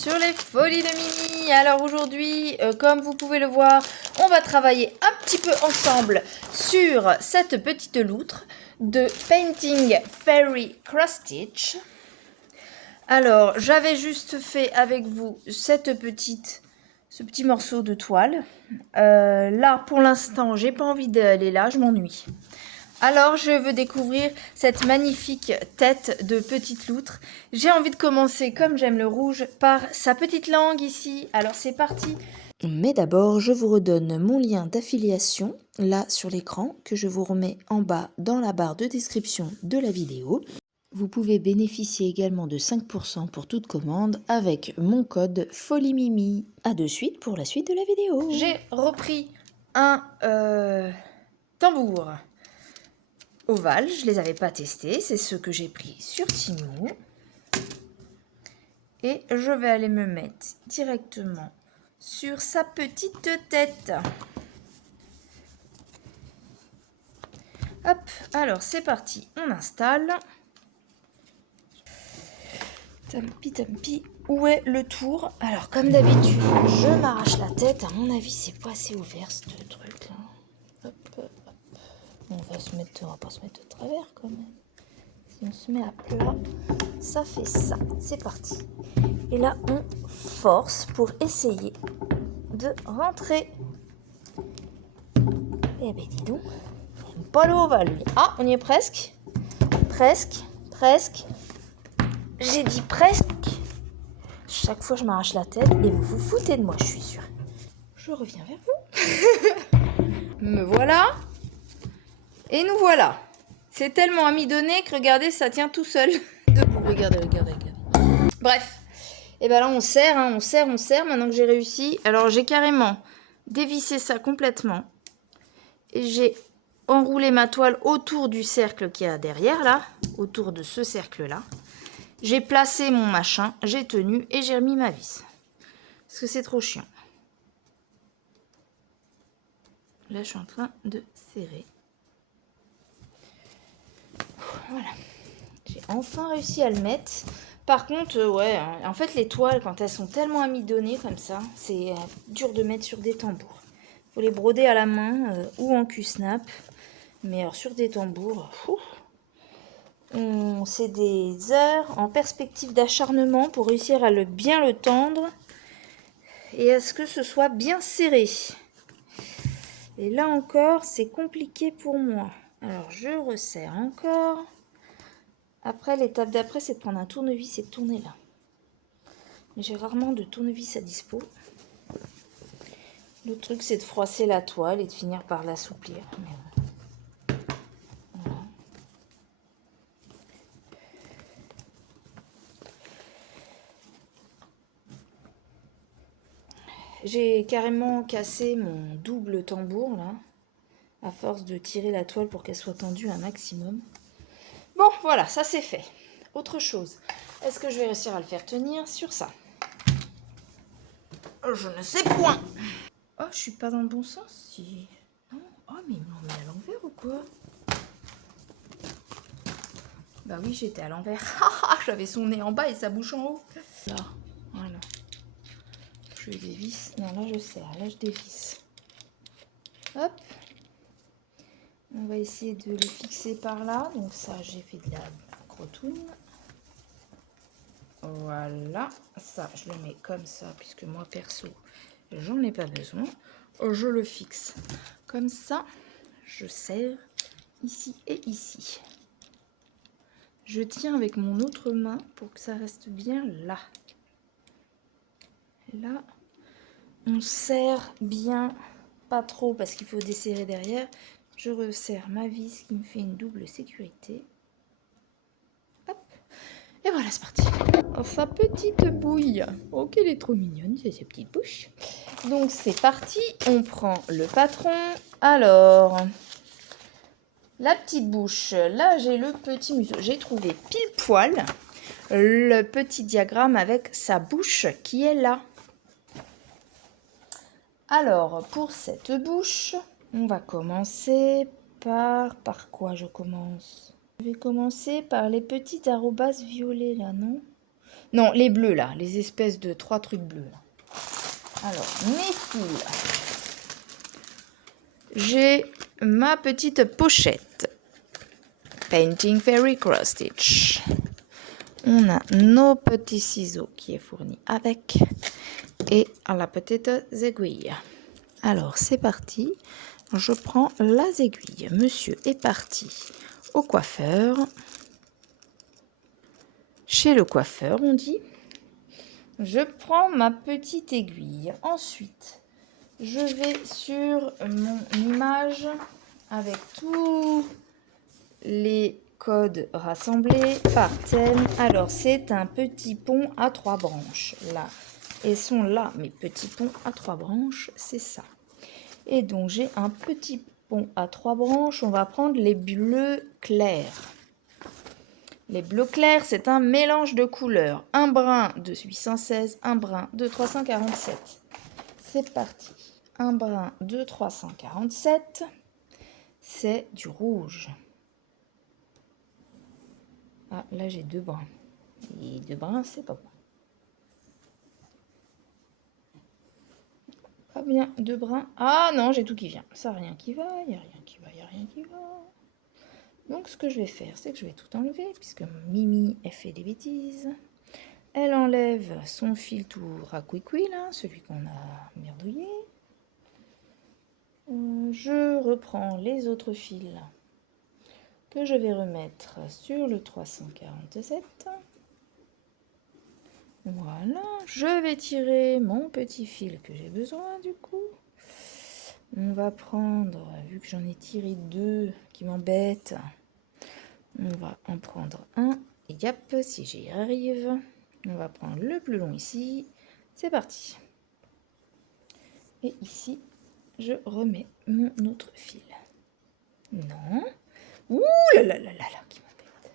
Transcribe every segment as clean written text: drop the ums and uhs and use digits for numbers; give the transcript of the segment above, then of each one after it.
sur les folies de Mimi. Alors aujourd'hui, comme vous pouvez le voir, on va travailler un petit peu ensemble sur cette petite loutre de Painting Fairy Cross Stitch. Alors, j'avais juste fait avec vous ce petit morceau de toile. Là, pour l'instant, j'ai pas envie d'aller là, je m'ennuie. Alors, je veux découvrir cette magnifique tête de petite loutre. J'ai envie de commencer, comme j'aime le rouge, par sa petite langue ici. Alors, c'est parti. Mais d'abord, je vous redonne mon lien d'affiliation, là sur l'écran, que je vous remets en bas dans la barre de description de la vidéo. Vous pouvez bénéficier également de 5% pour toute commande avec mon code FOLIEMIMI. A de suite pour la suite de la vidéo. J'ai repris un tambour ovale, je les avais pas testés, c'est ceux que j'ai pris sur Temu. Et je vais aller me mettre directement sur sa petite tête. Hop, alors c'est parti, on installe. Tampi, où est le tour? Alors comme d'habitude, je m'arrache la tête. À mon avis, c'est pas assez ouvert ce truc là. Hop, hop. On va pas se mettre de travers quand même. Si on se met à plat, ça fait ça. C'est parti. Et là, on force pour essayer de rentrer. Eh ben dis donc, pas le ovale lui. Ah, on y est presque. Presque. J'ai dit presque. Chaque fois, je m'arrache la tête et vous vous foutez de moi, je suis sûre. Je reviens vers vous. Me voilà. Et nous voilà. C'est tellement amidonné que regardez, ça tient tout seul. Debout, regardez. Bref. Et ben là, on serre. Maintenant que j'ai réussi. Alors, j'ai carrément dévissé ça complètement. Et j'ai enroulé ma toile autour du cercle qu'il y a derrière, là. Autour de ce cercle-là. J'ai placé mon machin, j'ai tenu et j'ai remis ma vis. Parce que c'est trop chiant. Là, je suis en train de serrer. Voilà. J'ai enfin réussi à le mettre. Par contre, ouais, en fait, les toiles, quand elles sont tellement amidonnées comme ça, c'est dur de mettre sur des tambours. Il faut les broder à la main ou en Q-snap. Mais alors, sur des tambours, c'est des heures en perspective d'acharnement pour réussir à bien le tendre et à ce que ce soit bien serré. Et là encore, c'est compliqué pour moi. Alors, je resserre encore. Après, l'étape d'après, c'est de prendre un tournevis et de tourner là. Mais j'ai rarement de tournevis à dispo. Le truc, c'est de froisser la toile et de finir par l'assouplir. Voilà. J'ai carrément cassé mon double tambour là, à force de tirer la toile pour qu'elle soit tendue un maximum. Bon, voilà, ça c'est fait. Autre chose, est-ce que je vais réussir à le faire tenir sur ça? Je ne sais point. Oh, je suis pas dans le bon sens, si. Non. Oh, mais ils m'ont mis à l'envers ou quoi? Bah oui, j'étais à l'envers. J'avais son nez en bas et sa bouche en haut. Là, voilà. Je dévisse. Non, là je serre, là je dévisse. Hop. On va essayer de le fixer par là. Donc ça, j'ai fait de la crotoune. Voilà. Ça, je le mets comme ça, puisque moi, perso, j'en ai pas besoin. Je le fixe comme ça. Je serre ici et ici. Je tiens avec mon autre main pour que ça reste bien là. Là, on serre bien, pas trop parce qu'il faut desserrer derrière. Je resserre ma vis qui me fait une double sécurité. Hop. Et voilà, c'est parti. Oh, sa petite bouille. Oh, qu'elle est trop mignonne, c'est ses petites bouches. Donc, c'est parti. On prend le patron. Alors, la petite bouche. Là, j'ai le petit museau. J'ai trouvé pile poil le petit diagramme avec sa bouche qui est là. Alors, pour cette bouche, on va commencer par quoi je commence? Je vais commencer par les petites arrobas violets là, non? Non, les bleus là, les espèces de 3 trucs bleus là. Alors, mes fils. J'ai ma petite pochette. Painting Fairy Cross Stitch. On a nos petits ciseaux qui est fourni avec. Et la petite aiguille. Alors, c'est parti. Je prends les aiguilles. Monsieur est parti au coiffeur. Chez le coiffeur, on dit. Je prends ma petite aiguille. Ensuite, je vais sur mon image avec tous les codes rassemblés par thème. Alors, c'est un petit pont à 3 branches. Là, et sont là mes petits ponts à 3 branches. C'est ça. Et donc, j'ai un petit pont à 3 branches. On va prendre les bleus clairs. Les bleus clairs, c'est un mélange de couleurs. Un brun de 816, un brun de 347. C'est parti. Un brun de 347, c'est du rouge. Ah, là j'ai 2 bruns. Et 2 bruns, c'est pas bon. Pas bien, 2 bruns. Ah non, j'ai tout qui vient. Ça, rien qui va, il n'y a rien qui va, il n'y a rien qui va. Donc ce que je vais faire, c'est que je vais tout enlever, puisque Mimi, elle fait des bêtises. Elle enlève son fil tout racouicoui, là, celui qu'on a merdouillé. Je reprends les autres fils que je vais remettre sur le 347. Voilà, je vais tirer mon petit fil que j'ai besoin du coup. On va prendre, vu que j'en ai tiré 2 qui m'embêtent, on va en prendre un. Et yap, si j'y arrive, on va prendre le plus long ici. C'est parti. Et ici, je remets mon autre fil. Non. Ouh là là là là là, qui m'embête.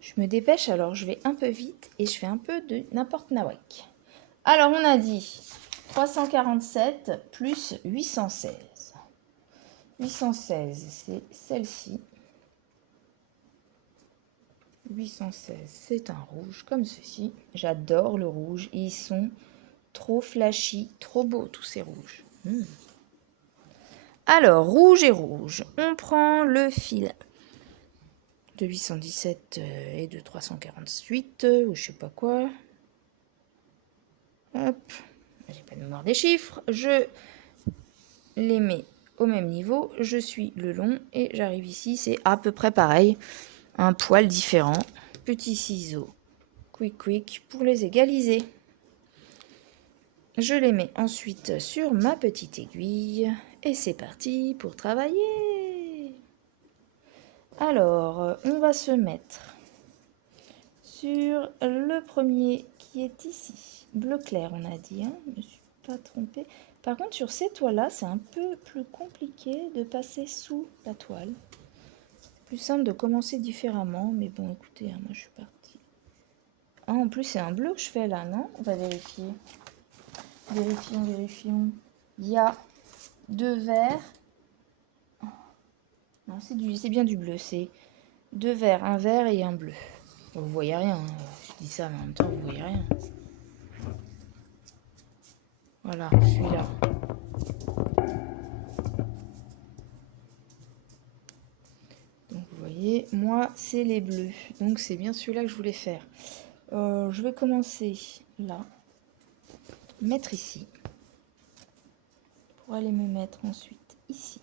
Je me dépêche, alors je vais un peu vite et je fais un peu de n'importe nawak. Alors, on a dit 347 plus 816. 816, c'est celle-ci. 816, c'est un rouge comme ceci. J'adore le rouge. Ils sont trop flashy, trop beaux tous ces rouges. Alors, rouge et rouge. On prend le fil de 817 et de 348, ou je sais pas quoi. Hop, j'ai pas de mémoire des chiffres. Je les mets au même niveau. Je suis le long et j'arrive ici. C'est à peu près pareil. Un poil différent. Petit ciseau. Quick pour les égaliser. Je les mets ensuite sur ma petite aiguille. Et c'est parti pour travailler. Alors, on va se mettre sur le premier qui est ici. Bleu clair, on a dit, hein, je ne me suis pas trompée. Par contre, sur ces toiles-là, c'est un peu plus compliqué de passer sous la toile. C'est plus simple de commencer différemment, mais bon, écoutez, hein, moi je suis partie. Ah, en plus, c'est un bleu que je fais là, non? On va vérifier. Vérifions. Il y a 2 verts. Non, c'est bien du bleu. C'est 2 verts, un vert et un bleu. Vous voyez rien. Je dis ça, mais en même temps, vous voyez rien. Voilà, celui-là. Donc, vous voyez, moi, c'est les bleus. Donc, c'est bien celui-là que je voulais faire. Je vais commencer là. Mettre ici. Pour aller me mettre ensuite ici.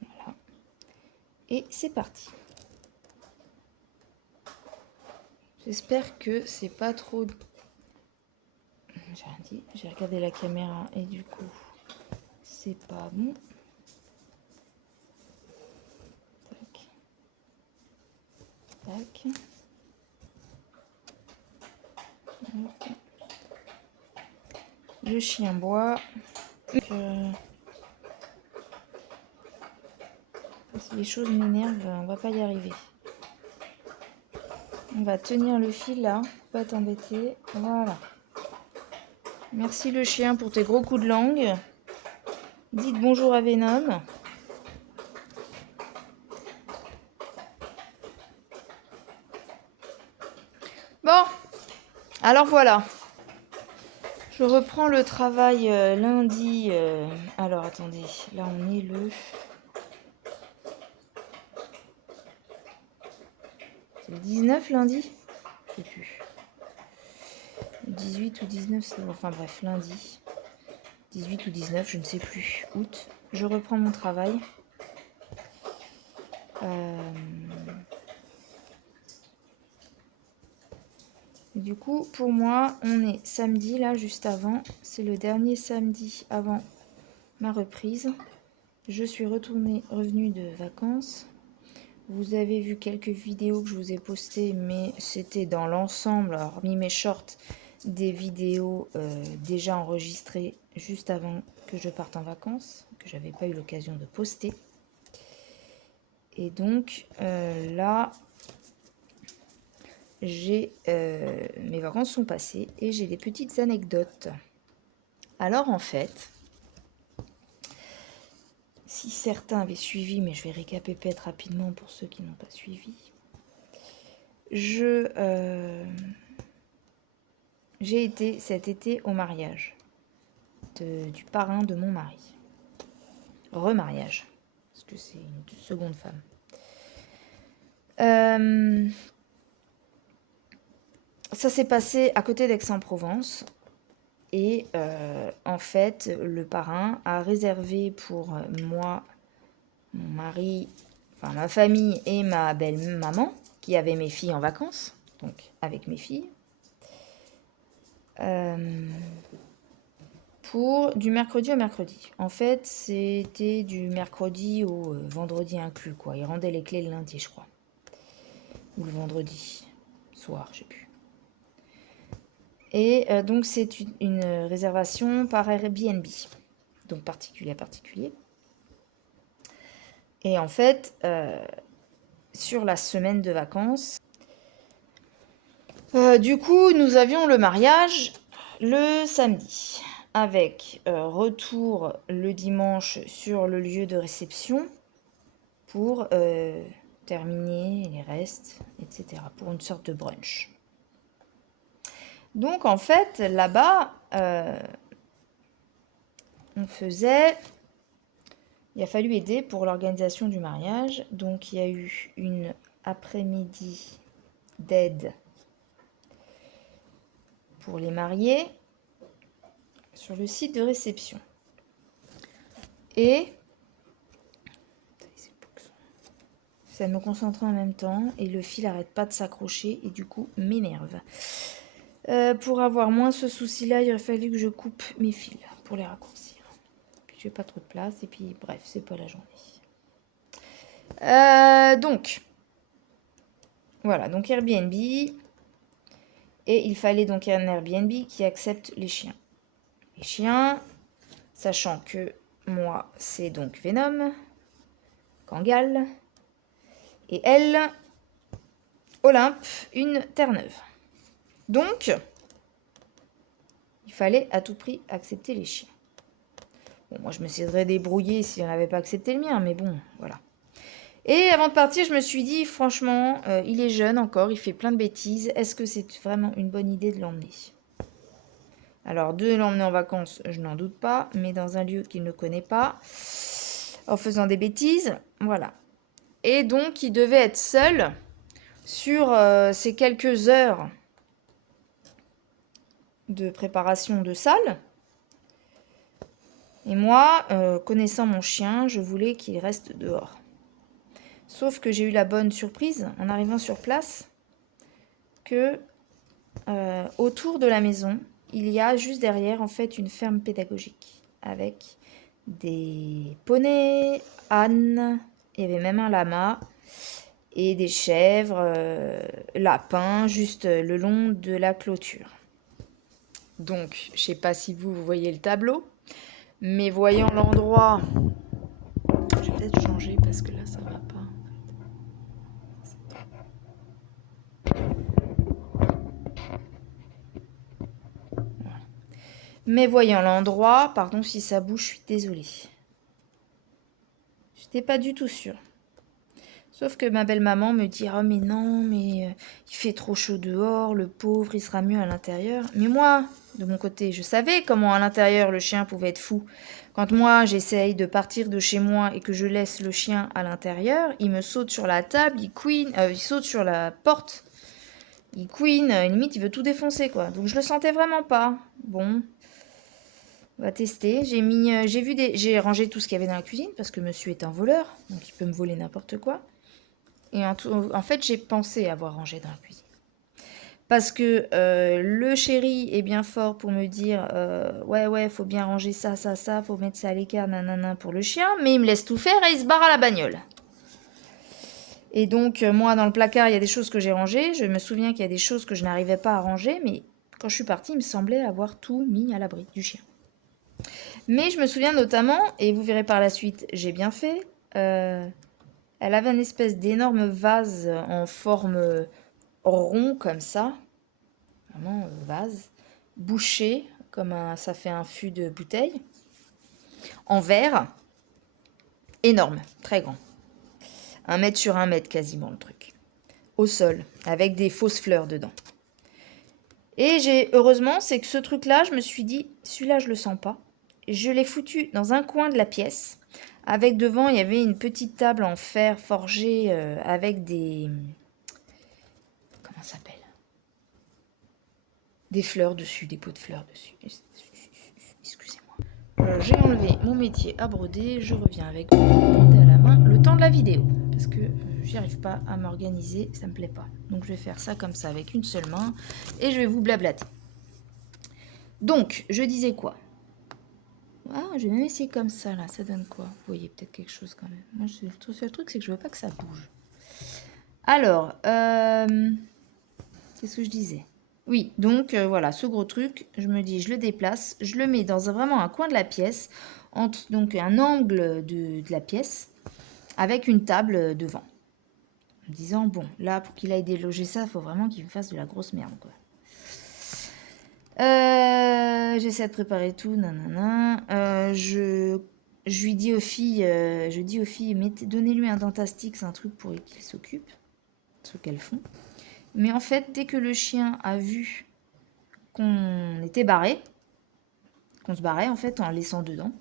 Voilà. Et c'est parti. J'espère que c'est pas trop... J'ai rien dit. J'ai regardé la caméra et du coup, c'est pas bon. Tac. Tac. Le chien boit. Si les choses m'énervent, on va pas y arriver. On va tenir le fil là, pour pas t'embêter. Voilà. Merci le chien pour tes gros coups de langue. Dites bonjour à Venom. Bon, alors voilà. Je reprends le travail lundi. Alors attendez, là on est le... C'est le 19 lundi? Je sais plus. 18 ou 19, c'est... Enfin bref, lundi. 18 ou 19, je ne sais plus. Août. Je reprends mon travail. Du coup, pour moi, on est samedi, là, juste avant. C'est le dernier samedi avant ma reprise. Je suis revenue de vacances. Vous avez vu quelques vidéos que je vous ai postées, mais c'était dans l'ensemble, hormis mes shorts, des vidéos déjà enregistrées juste avant que je parte en vacances, que j'avais pas eu l'occasion de poster. Et donc là, mes vacances sont passées et j'ai des petites anecdotes. Alors en fait, si certains avaient suivi, mais je vais récapituler rapidement pour ceux qui n'ont pas suivi, j'ai été cet été au mariage du parrain de mon mari. Remariage, parce que c'est une seconde femme. Ça s'est passé à côté d'Aix-en-Provence. Et en fait, le parrain a réservé pour moi, mon mari, enfin ma famille et ma belle-maman, qui avait mes filles en vacances, donc avec mes filles, pour du mercredi au mercredi. En fait, c'était du mercredi au vendredi inclus, quoi. Ils rendaient les clés le lundi, je crois. Ou le vendredi soir, je sais plus. Et donc, c'est une réservation par Airbnb. Donc, particulier à particulier. Et en fait, sur la semaine de vacances, du coup, nous avions le mariage le samedi, avec retour le dimanche sur le lieu de réception pour terminer les restes, etc., pour une sorte de brunch. Donc, en fait, là-bas, il a fallu aider pour l'organisation du mariage. Donc, il y a eu une après-midi d'aide pour les mariés sur le site de réception. Et ça me concentre en même temps et le fil n'arrête pas de s'accrocher et du coup m'énerve. Pour avoir moins ce souci-là, il aurait fallu que je coupe mes fils pour les raccourcir. Puis j'ai pas trop de place et puis bref, c'est pas la journée. Donc, voilà, donc Airbnb. Et il fallait donc un Airbnb qui accepte les chiens. Les chiens, sachant que moi, c'est donc Venom, Kangal, et elle, Olympe, une Terre-Neuve. Donc, il fallait à tout prix accepter les chiens. Bon, moi, je me serais débrouillée si on n'avait pas accepté le mien, mais bon, voilà. Et avant de partir, je me suis dit, franchement, il est jeune encore, il fait plein de bêtises. Est-ce que c'est vraiment une bonne idée de l'emmener ? Alors, de l'emmener en vacances, je n'en doute pas, mais dans un lieu qu'il ne connaît pas, en faisant des bêtises, voilà. Et donc, il devait être seul sur ces quelques heures de préparation de salle. Et moi, connaissant mon chien, je voulais qu'il reste dehors. Sauf que j'ai eu la bonne surprise, en arrivant sur place, que autour de la maison, il y a juste derrière, en fait, une ferme pédagogique avec des poneys, ânes, il y avait même un lama et des chèvres, lapins, juste le long de la clôture. Donc, je sais pas si vous voyez le tableau, mais voyant l'endroit, je vais peut-être changer parce que là ça va pas. Voilà. Mais voyant l'endroit, pardon si ça bouge, je suis désolée. J'étais pas du tout sûre. Sauf que ma belle-maman me dit « Oh mais non, mais il fait trop chaud dehors, le pauvre, il sera mieux à l'intérieur. » Mais moi, de mon côté, je savais comment à l'intérieur le chien pouvait être fou. Quand moi, j'essaye de partir de chez moi et que je laisse le chien à l'intérieur, il me saute sur la table, il saute sur la porte, il couine, limite il veut tout défoncer quoi. Donc je le sentais vraiment pas. Bon, on va tester. J'ai rangé tout ce qu'il y avait dans la cuisine parce que monsieur est un voleur, donc il peut me voler n'importe quoi. Et en fait, j'ai pensé avoir rangé dans la cuisine. Parce que le chéri est bien fort pour me dire ouais, faut bien ranger ça, faut mettre ça à l'écart, nanana pour le chien, mais il me laisse tout faire et il se barre à la bagnole. Et donc, moi, dans le placard, il y a des choses que j'ai rangées. Je me souviens qu'il y a des choses que je n'arrivais pas à ranger, mais quand je suis partie, il me semblait avoir tout mis à l'abri du chien. Mais je me souviens notamment, et vous verrez par la suite, j'ai bien fait, elle avait une espèce d'énorme vase en forme rond comme ça, vraiment vase, bouché, ça fait un fût de bouteille, en verre, énorme, très grand. 1 mètre sur 1 mètre quasiment le truc. Au sol, avec des fausses fleurs dedans. Et heureusement, c'est que ce truc-là, je me suis dit, celui-là, je le sens pas. Je l'ai foutu dans un coin de la pièce. Avec devant, il y avait une petite table en fer forgé avec des... Comment ça s'appelle? Des fleurs dessus, des pots de fleurs dessus. Excusez-moi. J'ai enlevé mon métier à broder. Je reviens avec mon broder à la main le temps de la vidéo. Parce que j'y arrive pas à m'organiser, ça me plaît pas. Donc je vais faire ça comme ça avec une seule main. Et je vais vous blablater. Donc, je disais quoi? Ah, je vais même essayer comme ça, là. Ça donne quoi? Vous voyez peut-être quelque chose quand même. Moi, le seul truc, c'est que je veux pas que ça bouge. Alors, qu'est-ce que je disais? Oui, donc, voilà, ce gros truc, je me dis, je le déplace. Je le mets dans vraiment un coin de la pièce. Donc, un angle de la pièce. Avec une table devant. En me disant, bon, là, pour qu'il aille déloger ça, il faut vraiment qu'il me fasse de la grosse merde, quoi. J'essaie de préparer tout, nanana. Je lui dis aux filles, donnez-lui un Dentastix, un truc pour qu'il s'occupe, ce qu'elles font. Mais en fait, dès que le chien a vu qu'on était barré, qu'on se barrait en fait en laissant dedans,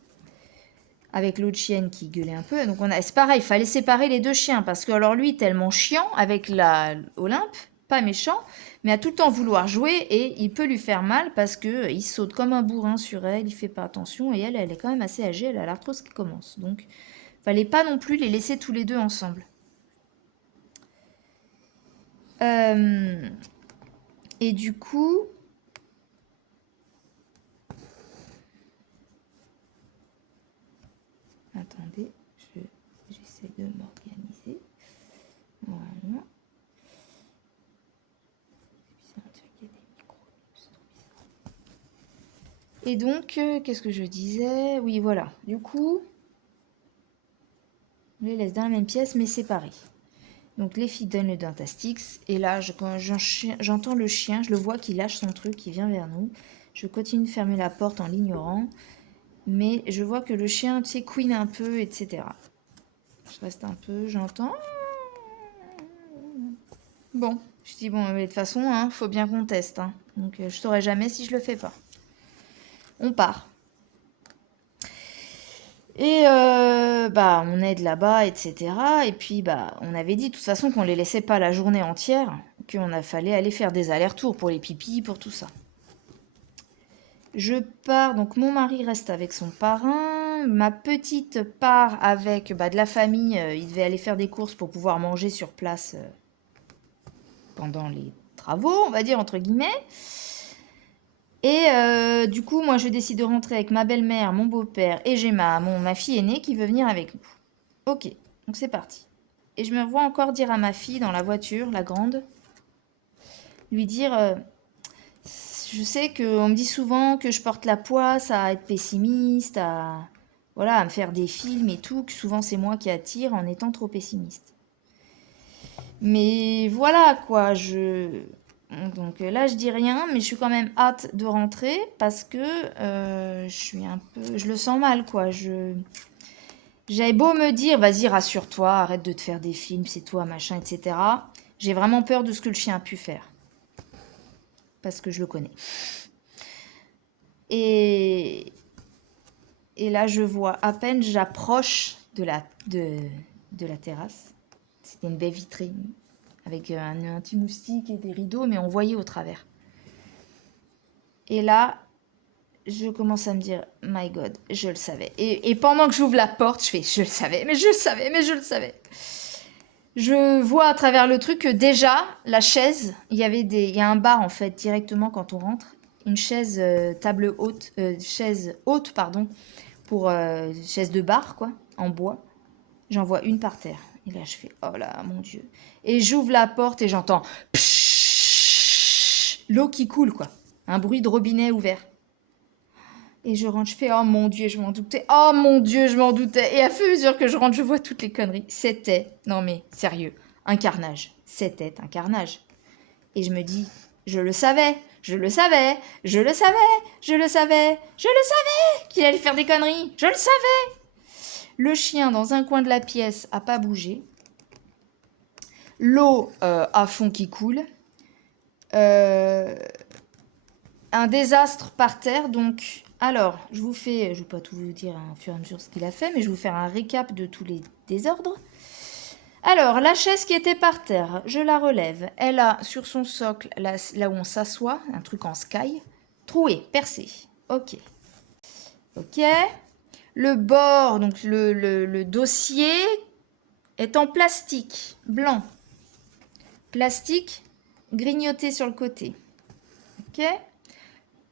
avec l'autre chienne qui gueulait un peu, donc c'est pareil, il fallait séparer les deux chiens parce que alors lui tellement chiant avec la Olympe, pas méchant, mais à tout le temps vouloir jouer et il peut lui faire mal parce que il saute comme un bourrin sur elle, il fait pas attention et elle est quand même assez âgée, elle a l'arthrose qui commence. Donc fallait pas non plus les laisser tous les deux ensemble. Et du coup, attendez, j'essaie de m'organiser. Voilà. Et donc, qu'est-ce que je disais? Oui, voilà. Du coup, on les laisse dans la même pièce, mais séparés. Donc, les filles donnent le Dentastix. Et là, quand j'entends le chien, je le vois qui lâche son truc, qui vient vers nous. Je continue de fermer la porte en l'ignorant. Mais je vois que le chien, tu sais, couine un peu, etc. Je reste un peu, j'entends. Bon, je dis, bon, mais de toute façon, hein, faut bien qu'on teste. Hein. Donc, je saurai jamais si je le fais pas. On part. Et on aide là-bas, etc. Et puis on avait dit de toute façon qu'on les laissait pas la journée entière, fallait aller faire des allers-retours pour les pipis, pour tout ça. Je pars, donc mon mari reste avec son parrain, ma petite part avec de la famille, il devait aller faire des courses pour pouvoir manger sur place pendant les travaux, on va dire entre guillemets. Et du coup, moi, je décide de rentrer avec ma belle-mère, mon beau-père et j'ai ma fille aînée qui veut venir avec nous. Ok, donc c'est parti. Et je me vois encore dire à ma fille dans la voiture, la grande, lui dire, je sais qu'on me dit souvent que je porte la poisse à être pessimiste, à me faire des films et tout, que souvent c'est moi qui attire en étant trop pessimiste. Mais voilà quoi, donc là je dis rien, mais je suis quand même hâte de rentrer parce que je le sens mal quoi. J'avais beau me dire, vas-y, rassure-toi, arrête de te faire des films, c'est toi, machin, etc. J'ai vraiment peur de ce que le chien a pu faire. Parce que je le connais. Et là, je vois, à peine j'approche de la terrasse. C'était une baie vitrée avec un anti-moustique et des rideaux, mais on voyait au travers. Et là, je commence à me dire, my God, je le savais. Et pendant que j'ouvre la porte, je fais, je le savais, mais je le savais, mais je le savais. Je vois à travers le truc que déjà, la chaise, il y a un bar en fait, directement quand on rentre. Une chaise table haute, chaise haute, pardon, pour chaise de bar, quoi, en bois. J'en vois une par terre. Et là, je fais, oh là, mon Dieu. Et j'ouvre la porte et j'entends l'eau qui coule, quoi. Un bruit de robinet ouvert. Et je rentre, je fais, oh mon Dieu, je m'en doutais. Oh mon Dieu, je m'en doutais. Et à fur et à mesure que je rentre, je vois toutes les conneries. C'était, non mais, sérieux, un carnage. C'était un carnage. Et je me dis, je le savais, je le savais, je le savais, je le savais, je le savais qu'il allait faire des conneries. Je le savais. Le chien, dans un coin de la pièce, a pas bougé. L'eau à fond qui coule. Un désastre par terre, donc... Alors, je vais pas tout vous dire au fur et à mesure ce qu'il a fait, mais je vais vous faire un récap de tous les désordres. Alors, la chaise qui était par terre, je la relève. Elle a sur son socle, là où on s'assoit, un truc en sky, troué, percé. Ok. Ok. Le bord, donc le dossier, est en plastique blanc. Plastique grignoté sur le côté. Ok.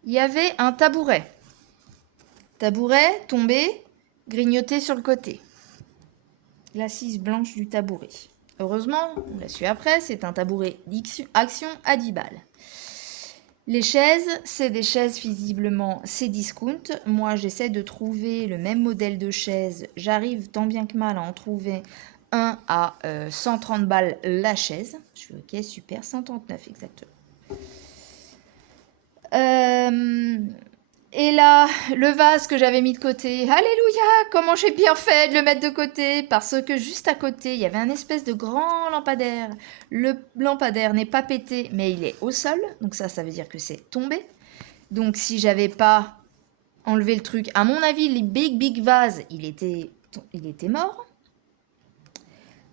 Il y avait un tabouret. Tabouret tombé, grignoté sur le côté. L'assise blanche du tabouret. Heureusement, on l'a su après, c'est un tabouret Action à 10 balles. Les chaises, c'est des chaises visiblement Cdiscount. Moi, j'essaie de trouver le même modèle de chaise. J'arrive tant bien que mal à en trouver un à 130 balles la chaise. Je fais ok, super, 139 exactement. Et là, le vase que j'avais mis de côté, alléluia, comment j'ai bien fait de le mettre de côté, parce que juste à côté, il y avait un espèce de grand lampadaire. Le lampadaire n'est pas pété, mais il est au sol, donc ça veut dire que c'est tombé. Donc si j'avais pas enlevé le truc, à mon avis, le big vase, il était mort.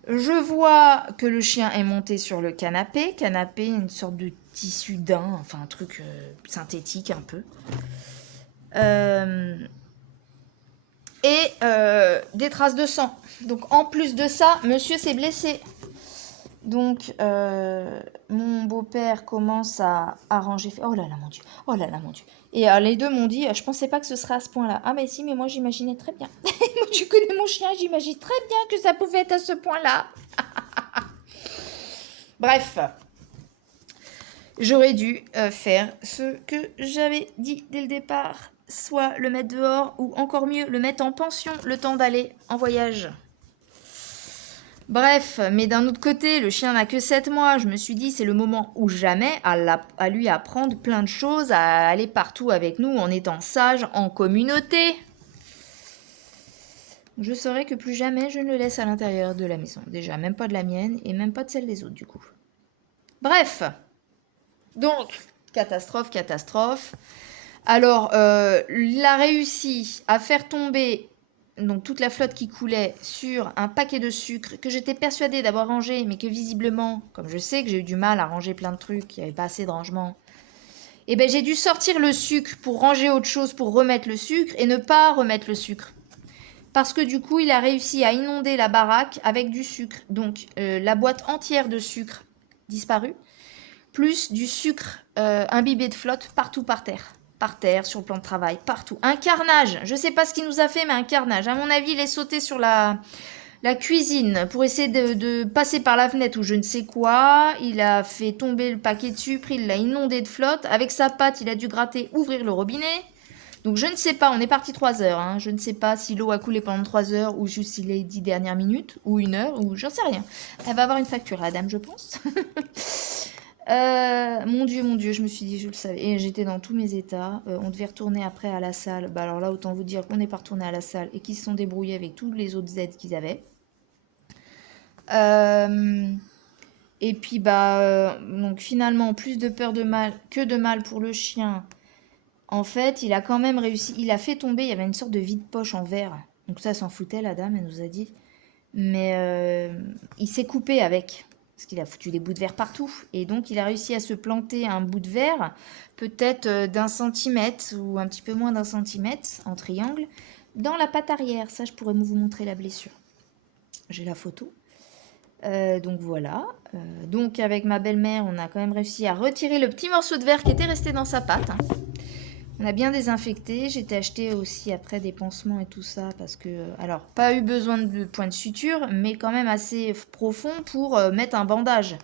Je vois que le chien est monté sur le canapé. Canapé, une sorte de tissu daim, enfin un truc synthétique un peu. Des traces de sang. Donc en plus de ça, monsieur s'est blessé. Donc mon beau-père commence à ranger. Oh là là mon Dieu, oh là là mon Dieu. Et les deux m'ont dit, je pensais pas que ce serait à ce point-là. Ah mais si, mais moi j'imaginais très bien. Moi tu connais mon chien, j'imagine très bien que ça pouvait être à ce point-là. Bref. J'aurais dû faire ce que j'avais dit dès le départ, soit le mettre dehors ou encore mieux, le mettre en pension le temps d'aller en voyage. Bref, mais d'un autre côté, le chien n'a que 7 mois. Je me suis dit, c'est le moment ou jamais à lui apprendre plein de choses, à aller partout avec nous en étant sage, en communauté. Je saurais que plus jamais je ne le laisse à l'intérieur de la maison. Déjà, même pas de la mienne et même pas de celle des autres du coup. Bref. Donc, catastrophe. Alors, il a réussi à faire tomber donc toute la flotte qui coulait sur un paquet de sucre que j'étais persuadée d'avoir rangé, mais que visiblement, comme je sais que j'ai eu du mal à ranger plein de trucs, il n'y avait pas assez de rangement, et ben j'ai dû sortir le sucre pour ranger autre chose, pour remettre le sucre, et ne pas remettre le sucre. Parce que du coup, il a réussi à inonder la baraque avec du sucre. Donc, la boîte entière de sucre disparue, plus du sucre imbibé de flotte partout par terre. Par terre, sur le plan de travail, partout. Un carnage. Je sais pas ce qu'il nous a fait, mais un carnage. À mon avis, il est sauté sur la cuisine pour essayer de passer par la fenêtre ou je ne sais quoi. Il a fait tomber le paquet de sucre, il l'a inondé de flotte. Avec sa patte, il a dû gratter, ouvrir le robinet. Donc je ne sais pas, on est parti 3 heures. Hein. Je ne sais pas si l'eau a coulé pendant 3 heures ou juste les 10 dernières minutes, ou 1 heure, ou j'en sais rien. Elle va avoir une facture, la dame, je pense. Mon Dieu, je me suis dit, je le savais. Et j'étais dans tous mes états. On devait retourner après à la salle. Bah alors là, autant vous dire qu'on n'est pas retourné à la salle et qu'ils se sont débrouillés avec tous les autres aides qu'ils avaient. Et puis donc finalement, plus de peur de mal que de mal pour le chien. En fait, il a quand même réussi. Il a fait tomber, il y avait une sorte de vide-poche en verre. Donc ça s'en foutait, la dame, elle nous a dit. Mais il s'est coupé avec. Parce qu'il a foutu des bouts de verre partout. Et donc, il a réussi à se planter un bout de verre, peut-être d'un centimètre ou un petit peu moins d'un centimètre, en triangle, dans la patte arrière. Ça, je pourrais vous montrer la blessure. J'ai la photo. Donc voilà. Donc avec ma belle-mère, on a quand même réussi à retirer le petit morceau de verre qui était resté dans sa patte. Hein. On a bien désinfecté. J'étais acheté aussi après des pansements et tout ça parce que, alors, pas eu besoin de point de suture, mais quand même assez profond pour mettre un bandage.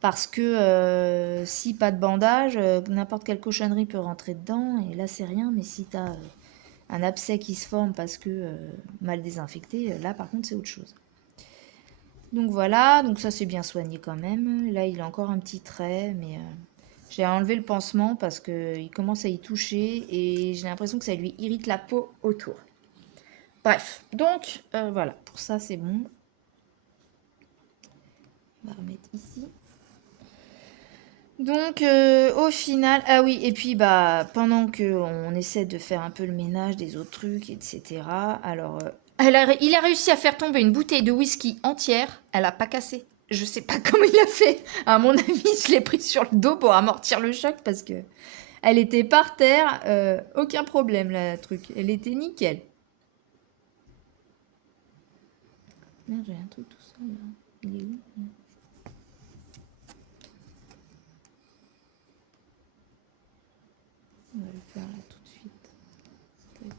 Parce que si pas de bandage, n'importe quelle cochonnerie peut rentrer dedans. Et là, c'est rien. Mais si t'as un abcès qui se forme parce que mal désinfecté, là, par contre, c'est autre chose. Donc voilà, donc ça c'est bien soigné quand même. Là, il a encore un petit trait, mais j'ai enlevé le pansement parce qu'il commence à y toucher et j'ai l'impression que ça lui irrite la peau autour. Bref, donc voilà, pour ça c'est bon. On va remettre ici. Donc au final, ah oui, et puis pendant qu'on essaie de faire un peu le ménage des autres trucs, etc. Alors, il a réussi à faire tomber une bouteille de whisky entière, elle a pas cassé. Je sais pas comment il a fait. À mon avis, je l'ai pris sur le dos pour amortir le choc parce que elle était par terre, aucun problème la truc, elle était nickel. Merde, j'ai un truc tout seul là. Il est où? On va le faire là tout de suite. Tac.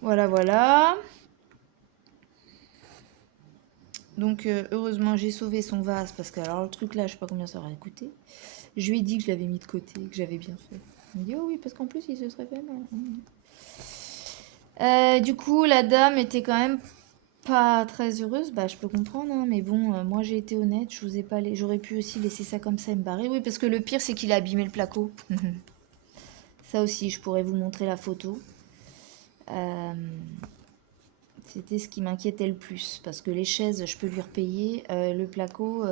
Voilà, voilà. Donc heureusement j'ai sauvé son vase parce que alors le truc là je sais pas combien ça aurait coûté. Je lui ai dit que je l'avais mis de côté, que j'avais bien fait. Il me dit oh oui parce qu'en plus il se serait fait mal. Du coup la dame était quand même pas très heureuse, bah je peux comprendre hein, mais bon moi j'ai été honnête, je vous ai pas j'aurais pu aussi laisser ça comme ça et me barrer. Oui parce que le pire c'est qu'il a abîmé le placo. Ça aussi je pourrais vous montrer la photo. C'était ce qui m'inquiétait le plus. Parce que les chaises, je peux lui repayer. Le placo,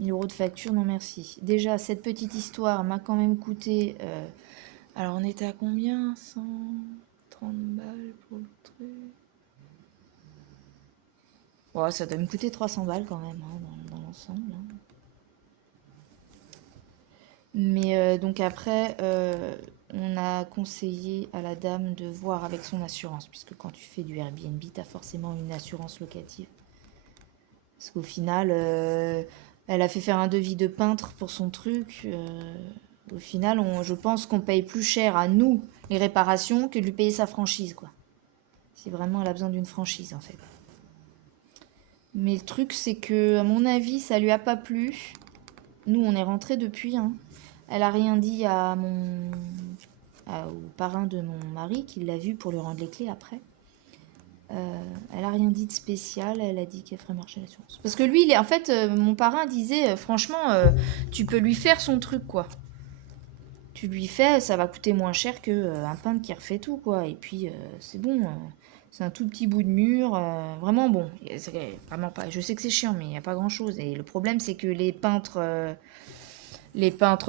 1000 € de facture, non merci. Déjà, cette petite histoire m'a quand même coûté... alors, on était à combien? 130 balles pour le truc. Ouais, ça doit me coûter 300 balles quand même, hein, dans l'ensemble. Hein. Mais donc après, on a conseillé à la dame de voir avec son assurance. Puisque quand tu fais du Airbnb, tu as forcément une assurance locative. Parce qu'au final, elle a fait faire un devis de peintre pour son truc. Au final, je pense qu'on paye plus cher à nous les réparations que de lui payer sa franchise, quoi. Si vraiment elle a besoin d'une franchise, en fait. Mais le truc, c'est que, à mon avis, ça lui a pas plu. Nous, on est rentrés depuis. Hein. Elle a rien dit au parrain de mon mari, qui l'a vu pour lui rendre les clés après. Elle a rien dit de spécial, elle a dit qu'elle ferait marcher l'assurance. Parce que lui, en fait, mon parrain disait, franchement, tu peux lui faire son truc, quoi. Tu lui fais, ça va coûter moins cher qu'un peintre qui refait tout, quoi. Et puis, c'est bon, c'est un tout petit bout de mur, vraiment bon. Vraiment pas, je sais que c'est chiant, mais il n'y a pas grand-chose. Et le problème, c'est que les peintres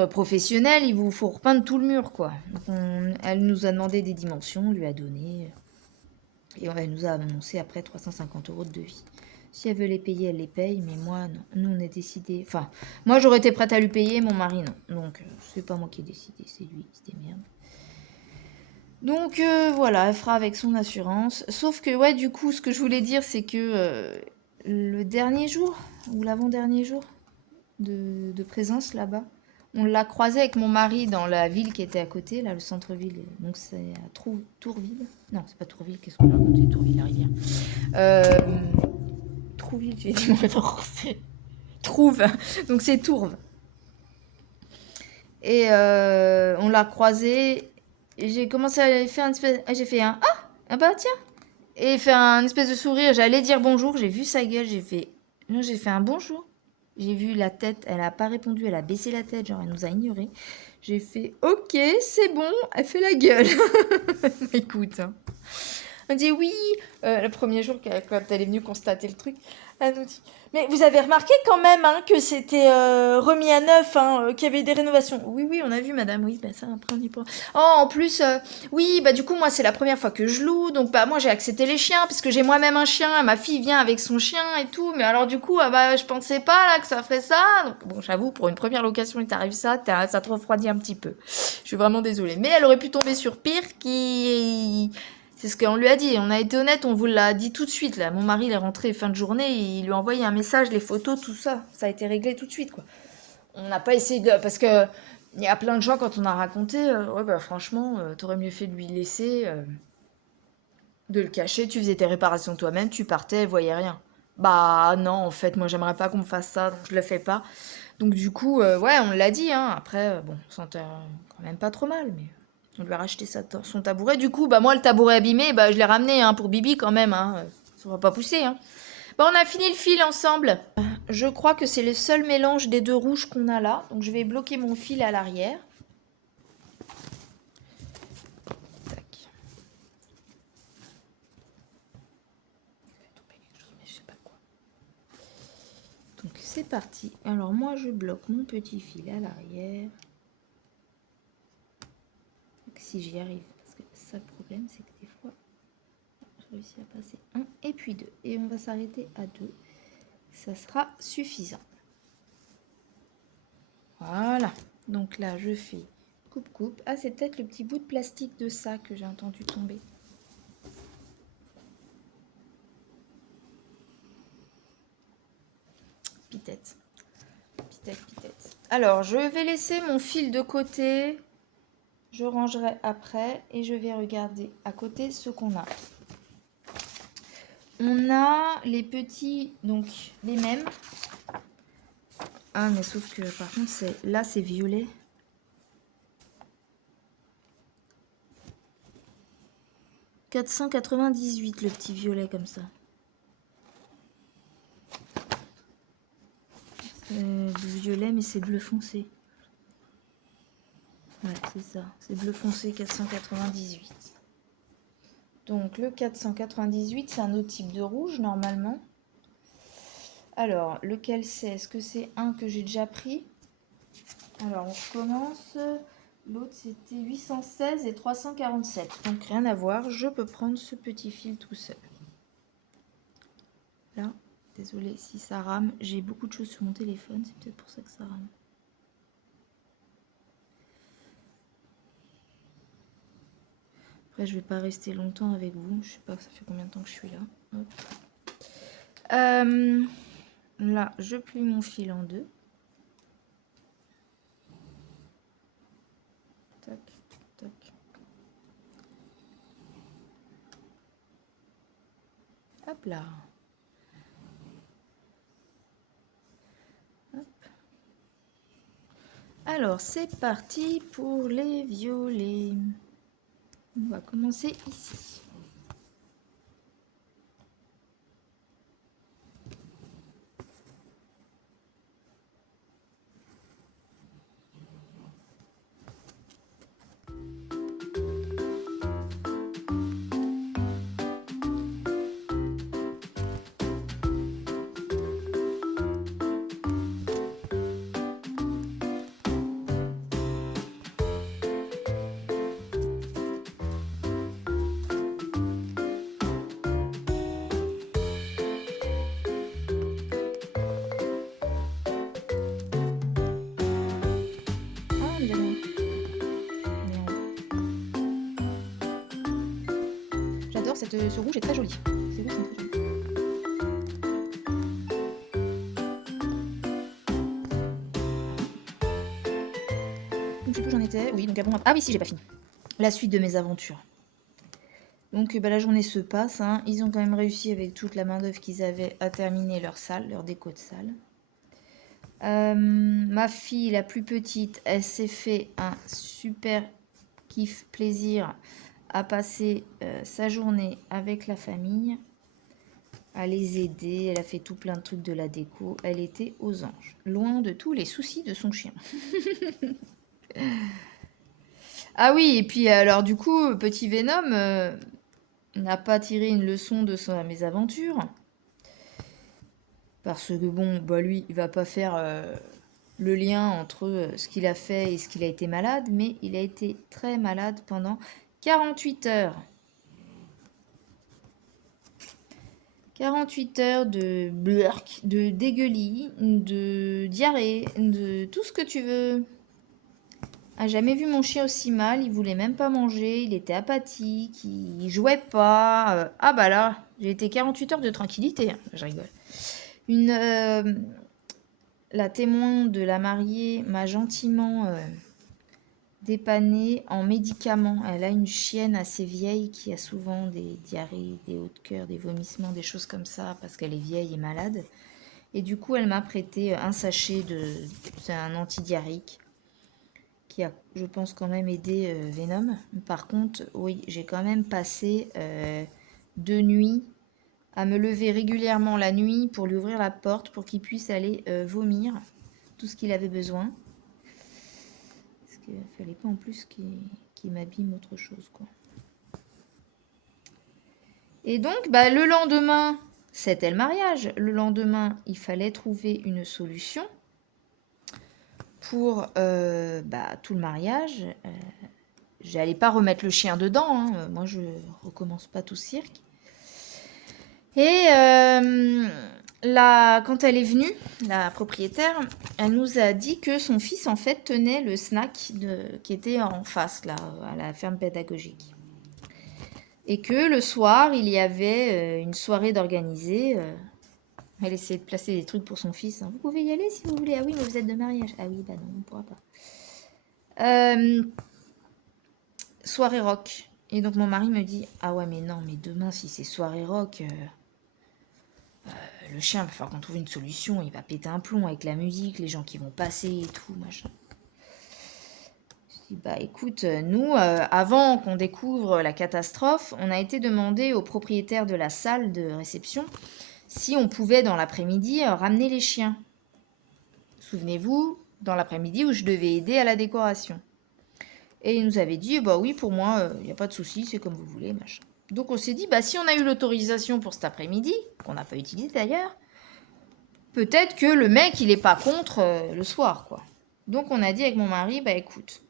professionnels, il vous faut repeindre tout le mur, quoi. Donc elle nous a demandé des dimensions, on lui a donné... Et elle nous a annoncé après 350 € de devis. Si elle veut les payer, elle les paye, mais moi, non. Nous, on a décidé... Enfin, moi, j'aurais été prête à lui payer, mon mari, non. Donc, c'est pas moi qui ai décidé, c'est lui qui se démerde. Donc, voilà, elle fera avec son assurance. Sauf que, ouais, du coup, ce que je voulais dire, c'est que le dernier jour, ou l'avant-dernier jour de présence là-bas, on l'a croisé avec mon mari dans la ville qui était à côté, là, le centre-ville. Donc, c'est à Tourville. Non, c'est pas Tourville, qu'est-ce qu'on raconte? C'est Tourville, la rivière. Trouville, j'ai dit, non, c'est Trouve. Donc, c'est Tourve. Et on l'a croisé. Et j'ai commencé à faire un... J'ai fait un... Ah bah tiens. Et il fait un espèce de sourire. J'allais dire bonjour, j'ai vu sa gueule, j'ai fait... Non, j'ai fait un bonjour. J'ai vu la tête, elle a pas répondu, elle a baissé la tête, genre elle nous a ignorés. J'ai fait ok, c'est bon, elle fait la gueule. Écoute, hein. On dit oui, le premier jour quand elle est venue constater le truc, elle nous dit mais vous avez remarqué quand même hein, que c'était remis à neuf, hein, qu'il y avait des rénovations. Oui, oui, on a vu madame, oui, bah ça après on y pourra. Oh, en plus, oui, bah du coup moi c'est la première fois que je loue, donc bah moi j'ai accepté les chiens, parce que j'ai moi-même un chien, ma fille vient avec son chien et tout, mais alors du coup, ah bah je pensais pas là que ça ferait ça, donc bon j'avoue, pour une première location il t'arrive ça, ça te refroidit un petit peu. Je suis vraiment désolée. Mais elle aurait pu tomber sur pire qui... C'est ce qu'on lui a dit. On a été honnête, on vous l'a dit tout de suite. Là. Mon mari il est rentré fin de journée, il lui a envoyé un message, les photos, tout ça. Ça a été réglé tout de suite. Quoi. On n'a pas essayé de... Parce que il y a plein de gens, quand on a raconté, ouais, bah, franchement, t'aurais mieux fait de lui laisser, de le cacher. Tu faisais tes réparations toi-même, tu partais, elle voyait rien. Bah non, en fait, moi j'aimerais pas qu'on me fasse ça, donc je le fais pas. Donc du coup, ouais, on l'a dit, hein. Après, bon, on sentait quand même pas trop mal, mais on lui a racheté son tabouret. Du coup, bah moi, le tabouret abîmé, bah je l'ai ramené hein, pour Bibi quand même. Hein. Ça va pas pousser. Hein. Bah, on a fini le fil ensemble. Je crois que c'est le seul mélange des deux rouges qu'on a là. Donc je vais bloquer mon fil à l'arrière. Tac. Donc c'est parti. Alors moi, je bloque mon petit fil à l'arrière. Si j'y arrive, parce que ça le problème, c'est que des fois, je réussis à passer un et puis deux. Et on va s'arrêter à deux. Ça sera suffisant. Voilà. Donc là, je fais coupe-coupe. Ah, c'est peut-être le petit bout de plastique de ça que j'ai entendu tomber. Pitette. Pitette, pitette. Alors, je vais laisser mon fil de côté. Je rangerai après et je vais regarder à côté ce qu'on a. On a les petits, donc les mêmes. Ah, mais sauf que par contre, là, c'est violet. « 498 le petit violet comme ça. C'est du violet, mais c'est bleu foncé. Ouais, c'est ça. C'est bleu foncé 498. Donc le 498, c'est un autre type de rouge normalement. Alors, lequel c'est? Est-ce que c'est un que j'ai déjà pris? Alors, on commence. L'autre, c'était 816 et 347. Donc, rien à voir. Je peux prendre ce petit fil tout seul. Là, désolée si ça rame. J'ai beaucoup de choses sur mon téléphone. C'est peut-être pour ça que ça rame. Après, je vais pas rester longtemps avec vous. Je sais pas, ça fait combien de temps que je suis là. Hop. Là, je plie mon fil en deux. Tac, tac. Hop là. Hop. Alors, c'est parti pour les violets. On va commencer ici. J'adore ce rouge est très joli. Ces rouges sont très jolis. Donc je sais plus où j'en étais. Oui, donc ah oui si j'ai pas fini. La suite de mes aventures. Donc bah, la journée se passe. Hein. Ils ont quand même réussi avec toute la main d'œuvre qu'ils avaient à terminer leur salle, leur déco de salle. Ma fille, la plus petite, elle s'est fait un super kiff plaisir a passé sa journée avec la famille, à les aider. Elle a fait tout plein de trucs de la déco. Elle était aux anges, loin de tous les soucis de son chien. Ah oui, et puis alors du coup, petit Venom n'a pas tiré une leçon de sa mésaventure. Parce que bon, bah lui, il va pas faire le lien entre ce qu'il a fait et ce qu'il a été malade, mais il a été très malade pendant 48 heures. 48 heures de blurk, de dégueulis, de diarrhée, de tout ce que tu veux. A jamais vu mon chien aussi mal, il voulait même pas manger, il était apathique, il jouait pas. Ah bah là, j'ai été 48 heures de tranquillité, hein, je rigole. La témoin de la mariée m'a gentiment dépannée en médicaments. Elle a une chienne assez vieille qui a souvent des diarrhées, des hauts de cœur, des vomissements, des choses comme ça, parce qu'elle est vieille et malade. Et du coup, elle m'a prêté un sachet c'est un antidiarrhéique qui a, je pense, quand même aidé Venom. Par contre, oui, j'ai quand même passé 2 nuits à me lever régulièrement la nuit pour lui ouvrir la porte pour qu'il puisse aller vomir tout ce qu'il avait besoin. Parce qu'il ne fallait pas en plus qu'il m'abîme autre chose, quoi. Et donc, bah, le lendemain, c'était le mariage. Le lendemain, il fallait trouver une solution pour tout le mariage. J'allais pas remettre le chien dedans, hein. Moi je recommence pas tout ce cirque. Et quand elle est venue, la propriétaire, elle nous a dit que son fils en fait tenait le snack qui était en face là, à la ferme pédagogique. Et que le soir, il y avait une soirée d'organiser. Elle essayait de placer des trucs pour son fils, hein. Vous pouvez y aller si vous voulez. Ah oui, mais vous êtes de mariage. Ah oui, bah non, on ne pourra pas. Soirée rock. Et donc mon mari me dit, ah ouais mais non, mais demain si c'est soirée rock, le chien va falloir qu'on trouve une solution, il va péter un plomb avec la musique, les gens qui vont passer et tout, machin. Je dis, bah écoute, nous, avant qu'on découvre la catastrophe, on a été demandé au propriétaire de la salle de réception si on pouvait dans l'après-midi ramener les chiens. Souvenez-vous, dans l'après-midi où je devais aider à la décoration. Et il nous avait dit, bah oui, pour moi, il n'y a pas de souci, c'est comme vous voulez, machin. Donc on s'est dit, bah si on a eu l'autorisation pour cet après-midi, qu'on n'a pas utilisé d'ailleurs, peut-être que le mec, il n'est pas contre le soir, quoi. Donc on a dit avec mon mari, bah écoute,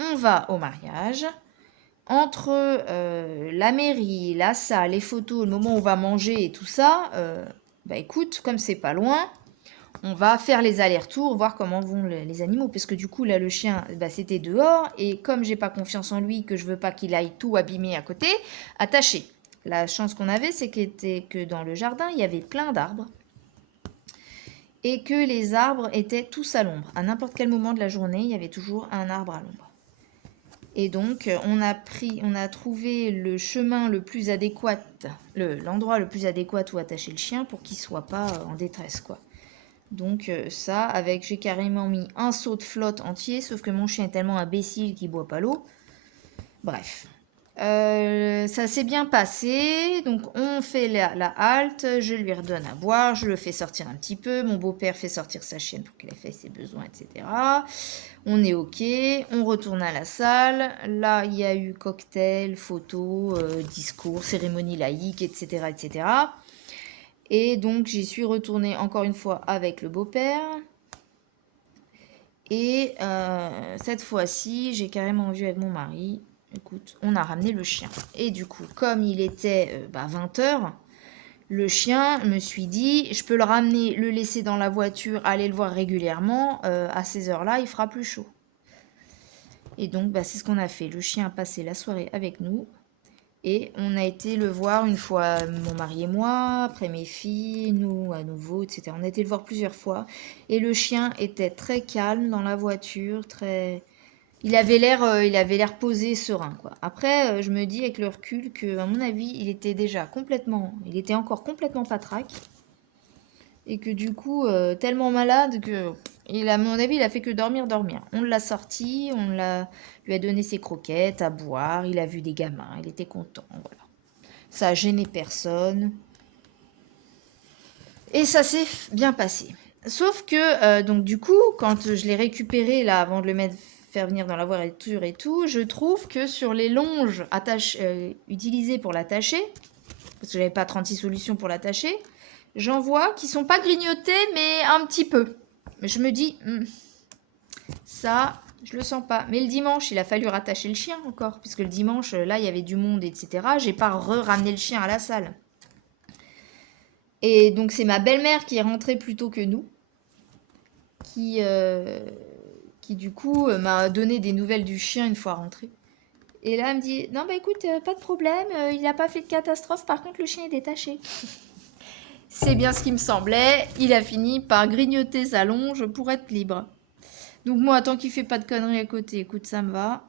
on va au mariage, entre la mairie, la salle, les photos, le moment où on va manger et tout ça, bah écoute, comme c'est pas loin, on va faire les allers-retours, voir comment vont les animaux. Parce que du coup, là, le chien, bah, c'était dehors. Et comme j'ai pas confiance en lui, que je veux pas qu'il aille tout abîmer à côté, attaché. La chance qu'on avait, c'est que dans le jardin, il y avait plein d'arbres. Et que les arbres étaient tous à l'ombre. À n'importe quel moment de la journée, il y avait toujours un arbre à l'ombre. Et donc, on a trouvé le chemin le plus adéquat, l'endroit le plus adéquat où attacher le chien pour qu'il soit pas en détresse, quoi. Donc ça, j'ai carrément mis un seau de flotte entier, sauf que mon chien est tellement imbécile qu'il boit pas l'eau. Bref. Ça s'est bien passé, donc on fait la halte, je lui redonne à boire, je le fais sortir un petit peu, mon beau-père fait sortir sa chienne pour qu'elle ait fait ses besoins, etc. On est ok, on retourne à la salle, là il y a eu cocktail, photo, discours, cérémonie laïque, etc. etc. Et donc, j'y suis retournée encore une fois avec le beau-père. Et cette fois-ci, j'ai carrément vu avec mon mari, écoute, on a ramené le chien. Et du coup, comme il était 20h, le chien, me suis dit, je peux le ramener, le laisser dans la voiture, aller le voir régulièrement. À ces heures-là, il fera plus chaud. Et donc, c'est ce qu'on a fait. Le chien a passé la soirée avec nous. Et on a été le voir une fois, mon mari et moi, après mes filles, nous à nouveau, etc. On a été le voir plusieurs fois. Et le chien était très calme dans la voiture, il avait l'air posé, serein, quoi. Après, je me dis avec le recul que, à mon avis, il était encore complètement patraque. Et que du coup, tellement malade que À mon avis, il a fait que dormir. On l'a sorti, lui a donné ses croquettes à boire, il a vu des gamins, il était content, voilà. Ça a gêné personne. Et ça s'est bien passé. Sauf que, donc du coup, quand je l'ai récupéré là, avant de le faire venir dans la voiture et tout, je trouve que sur les longes utilisées pour l'attacher, parce que j'avais pas 36 solutions pour l'attacher, j'en vois qui sont pas grignotées, mais un petit peu. Je me dis, ça, je le sens pas. Mais le dimanche, il a fallu rattacher le chien encore, puisque le dimanche, là, il y avait du monde, etc. J'ai pas ramené le chien à la salle. Et donc, c'est ma belle-mère qui est rentrée plus tôt que nous, qui du coup, m'a donné des nouvelles du chien une fois rentrée. Et là, elle me dit, non, bah écoute, pas de problème, il n'a pas fait de catastrophe, par contre, le chien est détaché. C'est bien ce qui me semblait. Il a fini par grignoter sa longe pour être libre. Donc moi, tant qu'il fait pas de conneries à côté, écoute, ça me va.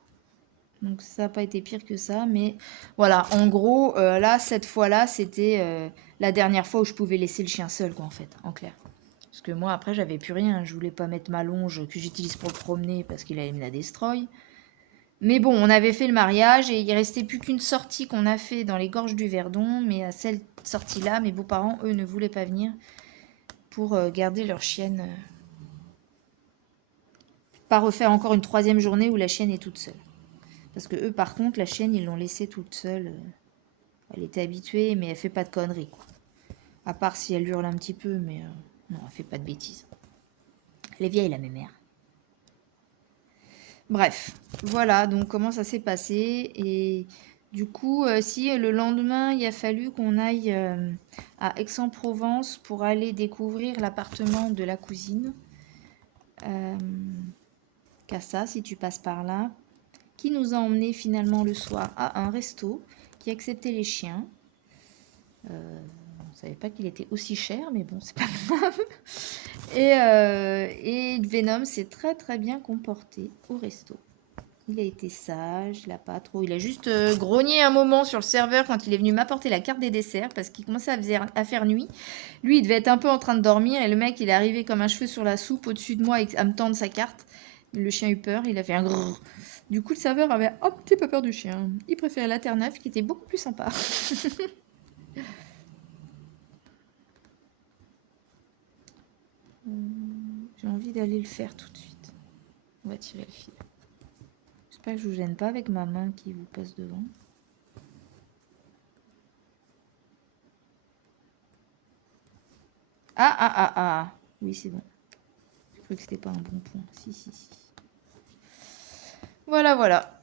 Donc ça n'a pas été pire que ça. Mais voilà, en gros, là, cette fois-là, c'était la dernière fois où je pouvais laisser le chien seul, quoi, en fait, en clair. Parce que moi, après, j'avais plus rien. Je voulais pas mettre ma longe que j'utilise pour le promener parce qu'il allait me la destroy. Mais bon, on avait fait le mariage et il restait plus qu'une sortie qu'on a fait dans les gorges du Verdon. Mais à cette sortie-là, mes beaux-parents, eux, ne voulaient pas venir pour garder leur chienne. Pas refaire encore une 3e journée où la chienne est toute seule. Parce que eux, par contre, la chienne, ils l'ont laissée toute seule. Elle était habituée, mais elle fait pas de conneries, quoi. À part si elle hurle un petit peu, mais non, elle fait pas de bêtises. Elle est vieille, la mémère. Bref, voilà donc comment ça s'est passé. Et du coup, si le lendemain, il a fallu qu'on aille à Aix-en-Provence pour aller découvrir l'appartement de la cousine. Cassa, si tu passes par là. Qui nous a emmenés finalement le soir à un resto, qui acceptait les chiens. On ne savait pas qu'il était aussi cher, mais bon, c'est pas grave. Et Venom s'est très très bien comporté au resto. Il a été sage, il a pas trop. Il a juste grogné un moment sur le serveur quand il est venu m'apporter la carte des desserts parce qu'il commençait à faire nuit. Lui, il devait être un peu en train de dormir et le mec, il est arrivé comme un cheveu sur la soupe au-dessus de moi à me tendre sa carte. Le chien a eu peur, il a fait un grrr. Du coup, le serveur avait un petit peu peur du chien. Il préférait la Terre-Neuve qui était beaucoup plus sympa. J'ai envie d'aller le faire tout de suite. On va tirer le fil. J'espère que je vous gêne pas avec ma main qui vous passe devant. Ah. Oui, c'est bon. Je croyais que c'était pas un bon point. Si. Voilà.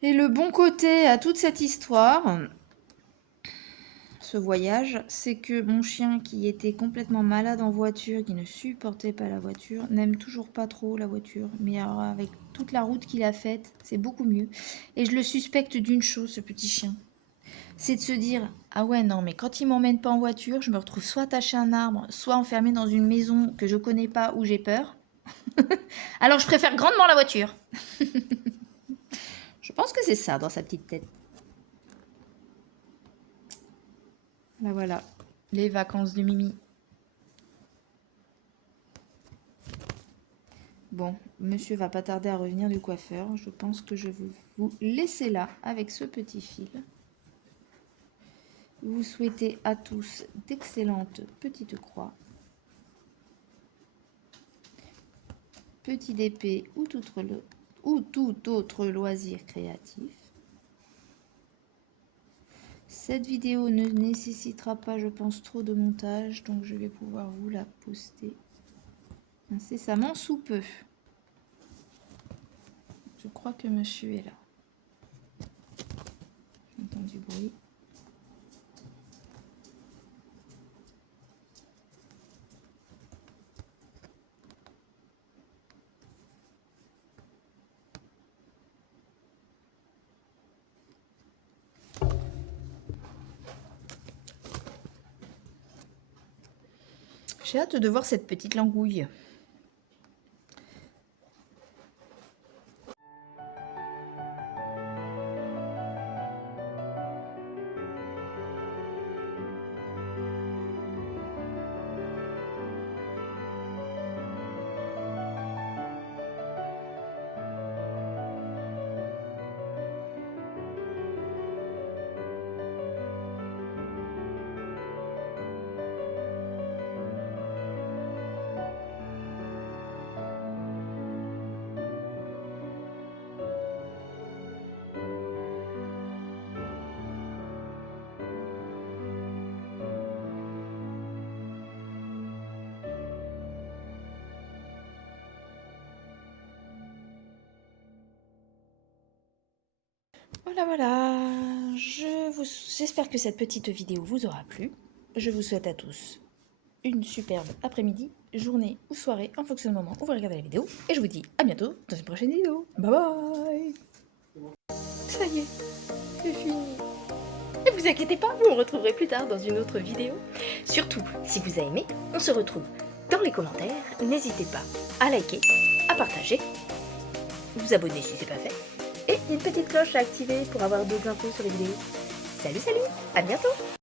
Et le bon côté à toute cette histoire, ce voyage, c'est que mon chien qui était complètement malade en voiture, qui ne supportait pas la voiture, n'aime toujours pas trop la voiture. Mais alors, avec toute la route qu'il a faite, c'est beaucoup mieux. Et je le suspecte d'une chose, ce petit chien. C'est de se dire, ah ouais, non, mais quand il m'emmène pas en voiture, je me retrouve soit attaché à un arbre, soit enfermée dans une maison que je connais pas où j'ai peur. Alors je préfère grandement la voiture. Je pense que c'est ça dans sa petite tête. Là voilà, les vacances de Mimi. Bon, monsieur va pas tarder à revenir du coiffeur. Je pense que je vais vous laisser là avec ce petit fil. Vous souhaitez à tous d'excellentes petites croix, petit d'épée ou tout autre loisir créatif. Cette vidéo ne nécessitera pas, je pense, trop de montage, donc je vais pouvoir vous la poster incessamment sous peu. Je crois que monsieur est là. J'entends du bruit. J'ai hâte de voir cette petite langouille. Voilà. J'espère que cette petite vidéo vous aura plu. Je vous souhaite à tous une superbe après-midi, journée ou soirée en fonction du moment où vous regardez la vidéo. Et je vous dis à bientôt dans une prochaine vidéo. Bye bye. Ça y est, c'est fini. Ne vous inquiétez pas, vous me retrouverez plus tard dans une autre vidéo. Surtout, si vous avez aimé, on se retrouve dans les commentaires. N'hésitez pas à liker, à partager, vous abonner si c'est pas fait, et une petite cloche à activer pour avoir d'autres infos sur les vidéos. Salut, à bientôt!